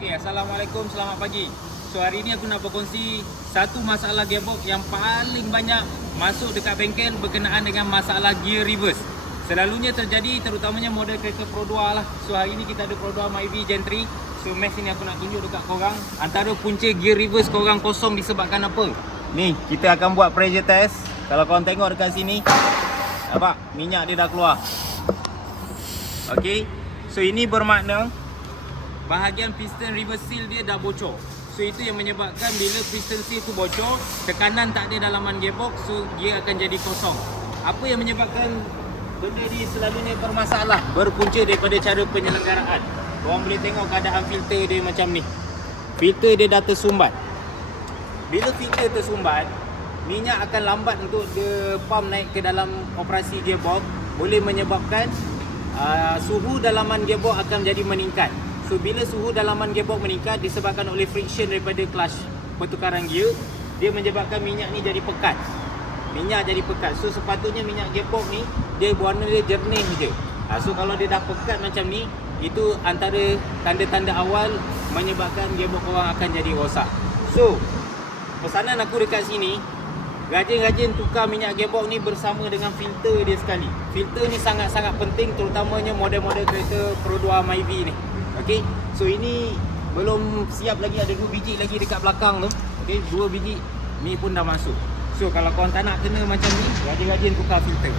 Okey, Assalamualaikum, selamat pagi. So hari ni aku nak berkongsi satu masalah gearbox yang paling banyak masuk dekat bengkel berkenaan dengan masalah gear reverse. Selalunya terjadi terutamanya model kereta Pro 2 lah. So hari ni kita ada Pro 2 Myvi Gen 3. So max ni aku nak tunjuk dekat korang antara punca gear reverse korang kosong disebabkan apa. Ni, kita akan buat pressure test. Kalau korang tengok dekat sini, nampak minyak dia dah keluar. Okey. So ini bermakna bahagian piston reverse seal dia dah bocor. So itu yang menyebabkan bila piston seal tu bocor, tekanan tak ada dalaman gearbox, so dia akan jadi kosong. Apa yang menyebabkan benda ni selalunya bermasalah? Berpunca daripada cara penyelenggaraan. Korang boleh tengok keadaan filter dia macam ni. Filter dia dah tersumbat. Bila filter tersumbat, minyak akan lambat untuk dia pump naik ke dalam operasi gearbox, boleh menyebabkan suhu dalaman gearbox akan jadi meningkat. So bila suhu dalaman gearbox meningkat disebabkan oleh friction daripada clutch pertukaran gear, dia menyebabkan minyak ni jadi pekat. Minyak jadi pekat. So sepatutnya minyak gearbox ni dia warna dia jernih je. So kalau dia dah pekat macam ni, itu antara tanda-tanda awal menyebabkan gearbox korang akan jadi rosak. So pesanan aku dekat sini, rajin-rajin tukar minyak gearbox ni bersama dengan filter dia sekali. Filter ni sangat-sangat penting, terutamanya model-model kereta Pro 2 Myvi ni. Okey, so ini belum siap lagi, ada 2 biji lagi dekat belakang tu. Okey, 2 biji ni pun dah masuk. So kalau korang tak nak kena macam ni, rajin-rajin tukar filter.